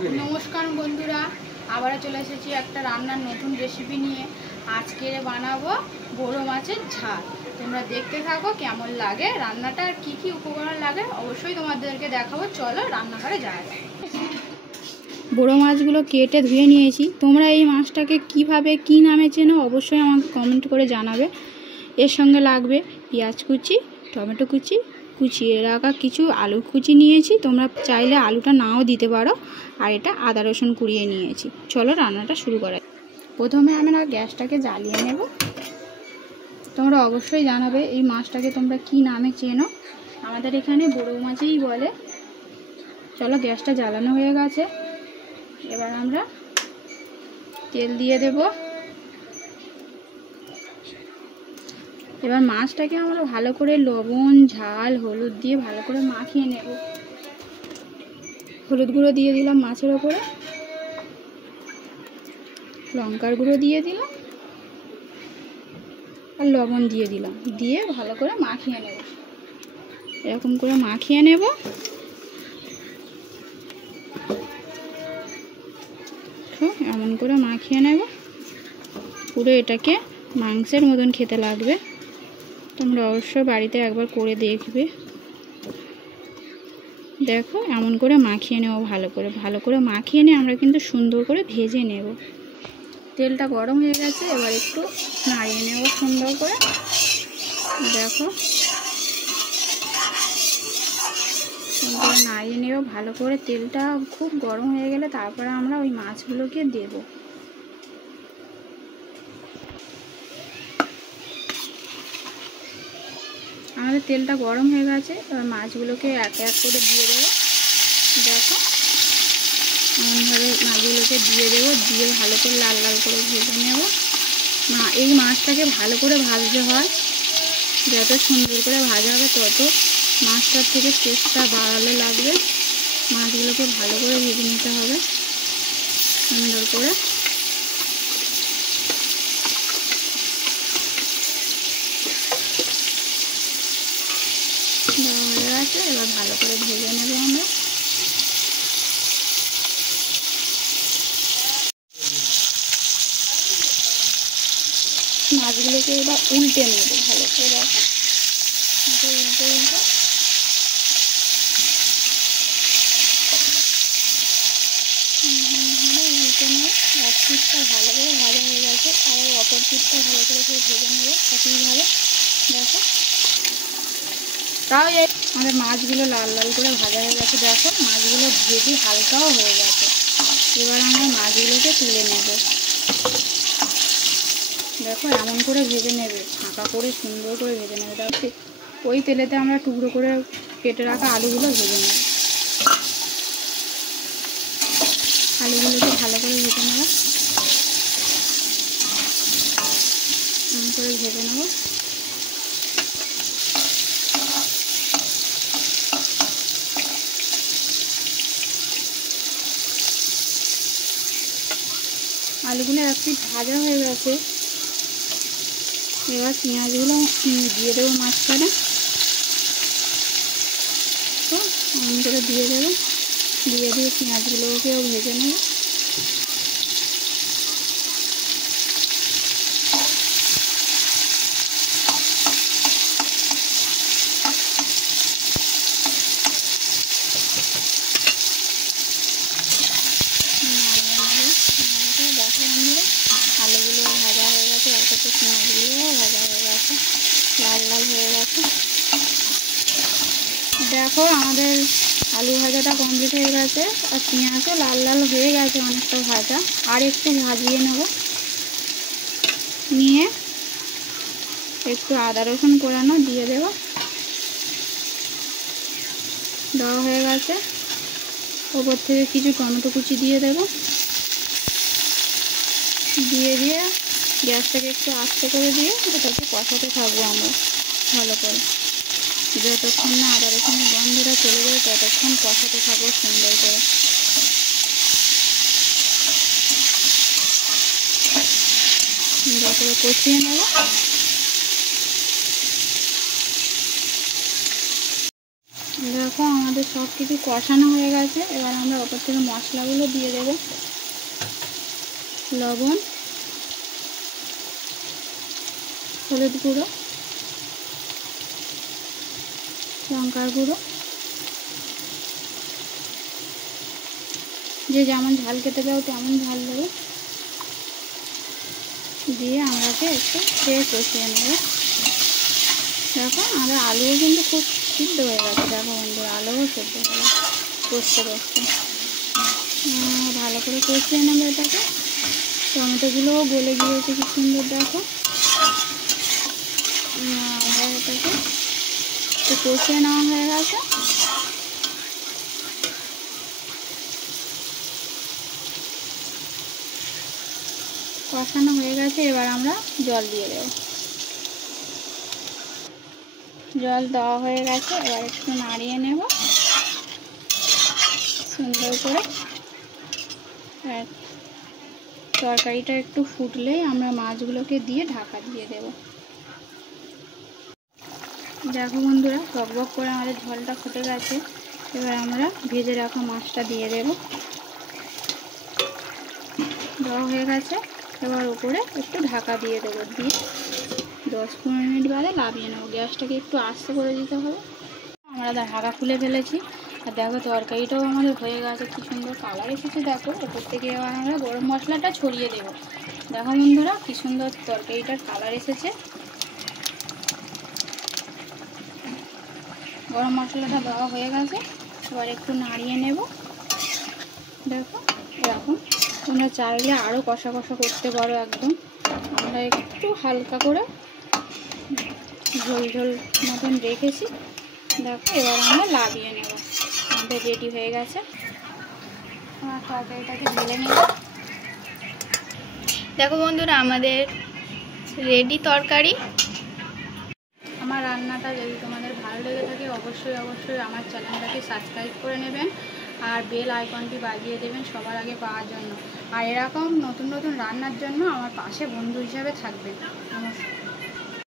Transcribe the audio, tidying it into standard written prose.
नमस्कार बंधुरा आबार चले एसेছি একটা রান্নার নতুন রেসিপি নিয়ে। আজকে বানাবো বড় মাছের ঝাল। তোমরা দেখতে থাকো কেমন লাগে রান্নাটা আর কি কি উপকরণ লাগে অবশ্যই তোমাদেরকে দেখাবো। চলো রান্নাঘরে যাওয়া যাক। বড় মাছগুলো কেটে ধুয়ে নিয়েছি। তোমরা এই মাছটাকে কিভাবে কি নামে চেনো অবশ্যই আমাকে কমেন্ট করে জানাবে। এর সঙ্গে লাগবে পেঁয়াজ কুচি, টমেটো কুচি, কুচিয়ে রাখা কিছু আলু কুচি নিয়েছি। তোমরা চাইলে আলুটা নাও দিতে পারো। আর এটা আদা রসুন কুড়িয়ে নিয়েছি। চলো রান্নাটা শুরু করা। প্রথমে আমরা গ্যাসটাকে জ্বালিয়ে নেব। তোমরা অবশ্যই জানাবে এই মাছটাকে তোমরা কি নামে চেনো। আমাদের এখানে বড় মাছই বলে। চলো গ্যাসটা জ্বালানো হয়ে গেছে। এবার আমরা তেল দিয়ে দেব। এবার মাছটাকে আমরা ভালো করে লবণ, ঝাল, হলুদ দিয়ে ভালো করে মাখিয়ে নেব। হলুদ গুঁড়ো দিয়ে দিলাম মাছের ওপরে, লঙ্কার গুঁড়ো দিয়ে দিলাম আর লবণ দিয়ে দিলাম। দিয়ে ভালো করে মাখিয়ে নেব। এরকম করে মাখিয়ে নেব। এমন করে মাখিয়ে নেব। পুরো এটাকে মাংসের মতন খেতে লাগবে। তোমরা অবশ্যই বাড়িতে একবার করে দেখবে। দেখো এমন করে মাখিয়ে নেব। ভালো করে মাখিয়ে নিয়ে আমরা কিন্তু সুন্দর করে ভেজে নেব। তেলটা গরম হয়ে গেছে। এবার একটু নাড়িয়ে নেব সুন্দর করে। দেখো সুন্দর করে নাড়িয়ে নেব ভালো করে। তেলটা খুব গরম হয়ে গেলে তারপরে আমরা ওই মাছগুলোকে দেব। আমাদের তেলটা গরম হয়ে গেছে। এবার মাছগুলোকে এক এক করে দিয়ে দেবো। দেখো এমনভাবে মাছগুলোকে দিয়ে দেবো। দিয়ে ভালো করে লাল লাল করে ভেজে নেব। এই মাছটাকে ভালো করে ভাজতে হয়। যত সুন্দর করে ভাজা হবে তত মাছটার থেকে টেস্টটা ভালো লাগবে। মাছগুলোকে ভালো করে ভেজে নিতে হবে সুন্দর করে। হয়ে গেছে। এবার ভালো করে ভেজে নেব আমরা। মাছগুলোকে এবার উল্টে নেব ভালো করে। দেখো উল্টে উল্টে উল্টে নেব। এক পিঠটা ভালো করে ভাজা হয়ে গেছে। আর অপর পিঠটা ভালো করে ভেজে নেব একইভাবে। দেখো তাও আমাদের মাছগুলো লাল লাল করে ভাজা হয়ে গেছে। দেখো মাছগুলো ভেজে হালকাও হয়ে গেছে। এবার আমরা মাছগুলোকে তুলে নেব। দেখো এমন করে ভেজে নেবে, ফাঁকা করে সুন্দর করে ভেজে নেবে। তারপরে ওই তেলেতে আমরা টুকরো করে কেটে রাখা আলুগুলো ভেজে নেব। আলুগুলোকে ভালো করে ভেজে নেব। এমন করে ভেজে নেব। আলুগুলো এক পিঠ ভাজা হয়ে গেছে। এবার পেঁয়াজগুলো দিয়ে দেবো মাঝখানে। তো এমন করে দিয়ে দেবো। দিয়ে পেঁয়াজগুলোকেও ভেজে নেব। আলুগুলো ভাজা হয়ে গেছে। অল্প পেঁয়াজগুলোও ভাজা হয়ে গেছে, লাল লাল হয়ে গেছে। দেখো আমাদের আলু ভাজাটা কমপ্লিট হয়ে গেছে। আর পেঁয়াজও লাল লাল হয়ে গেছে অনেকটা ভাজা। আর একটু ভাজিয়ে নেব। নিয়ে একটু আদা রসুন কোরানো দিয়ে দেব। দেওয়া হয়ে গেছে। ওপর থেকে কিছু টমেটো কুচি দিয়ে দেব। দিয়ে গ্যাসটাকে একটু আস্তে করে দিয়ে এটাকে কষাতে থাকবো আমরা ভালো করে। যতক্ষণ না আদা রসুনের গন্ধটা চলে যাবে ততক্ষণ কষাতে থাকবো সুন্দর করে। সুন্দর করে কষিয়ে নেব। দেখো আমাদের সব কিছু কষানো হয়ে গেছে। এবার আমরা ওপর থেকে মশলাগুলো দিয়ে দেব। লবণ, হলুদ গুঁড়ো, লঙ্কার গুঁড়ো, যে যেমন ঝাল খেতে পাও তেমন ঝাল দেবো, দিয়ে আমরাকে একটু কষিয়ে নেব। দেখো আমাদের আলুও কিন্তু খুব সিদ্ধ হয়ে গেছে। দেখো বন্ধুরা, আলুও সিদ্ধ হয়ে গেছে কষতে কষতে। ভালো করে কষিয়ে নেবো এটাকে। টমেটোগুলোও গলে গিয়েছে কি সুন্দর। দেখো আমরা এটাকে একটু কষিয়ে নেওয়া হয়ে গেছে। কষানো হয়ে গেছে, এবার আমরা জল দিয়ে দেব। জল দেওয়া হয়ে গেছে, এবার একটু নাড়িয়ে নেব সুন্দর করে। তরকারিটা একটু ফুটলেই আমরা মাছগুলোকে দিয়ে ঢাকা দিয়ে দেব। দেখো বন্ধুরা, টকবক করে আমাদের ঝোলটা ফুটে গেছে। এবার আমরা ভেজে রাখা মাছটা দিয়ে দেব। দেওয়া হয়ে গেছে, এবার উপরে একটু ঢাকা দিয়ে দেবো। দিয়ে 10-15 মিনিট বাদে নামিয়ে নেবো। গ্যাসটাকে একটু আস্তে করে দিতে হবে। আমরা ঢাকা খুলে ফেলেছি। আর দেখো তরকারিটাও আমাদের হয়ে গেছে, কি সুন্দর কালার এসেছে। দেখো ওপর থেকে এবার আমরা গরম মশলাটা ছড়িয়ে দেব। দেখো বন্ধুরা, কি সুন্দর তরকারিটার কালার এসেছে। গরম মশলাটা দেওয়া হয়ে গেছে, এবার একটু নাড়িয়ে নেব। দেখো এরকম তোমরা চাইলে আরও কষা কষা করতে পারো একদম। আমরা একটু হালকা করে ঝোল ঝোল মতন রেখেছি। দেখো এবার আমরা নামিয়ে নেব। আমাদের রেডি হয়ে গেছে। আমার তরকারিটাকে ঢেলে নেব। দেখো বন্ধুরা, আমাদের রেডি তরকারি। আমার রান্নাটা যদি তোমাদের ভালো লেগে থাকে অবশ্যই আমার চ্যানেলটাকে সাবস্ক্রাইব করে নেবেন আর বেল আইকনটি বাজিয়ে দেবেন সবার আগে পাওয়ার জন্য। আর এরকম নতুন নতুন রান্নার জন্য আমার পাশে বন্ধু হিসাবে থাকবেন। নমস্কার।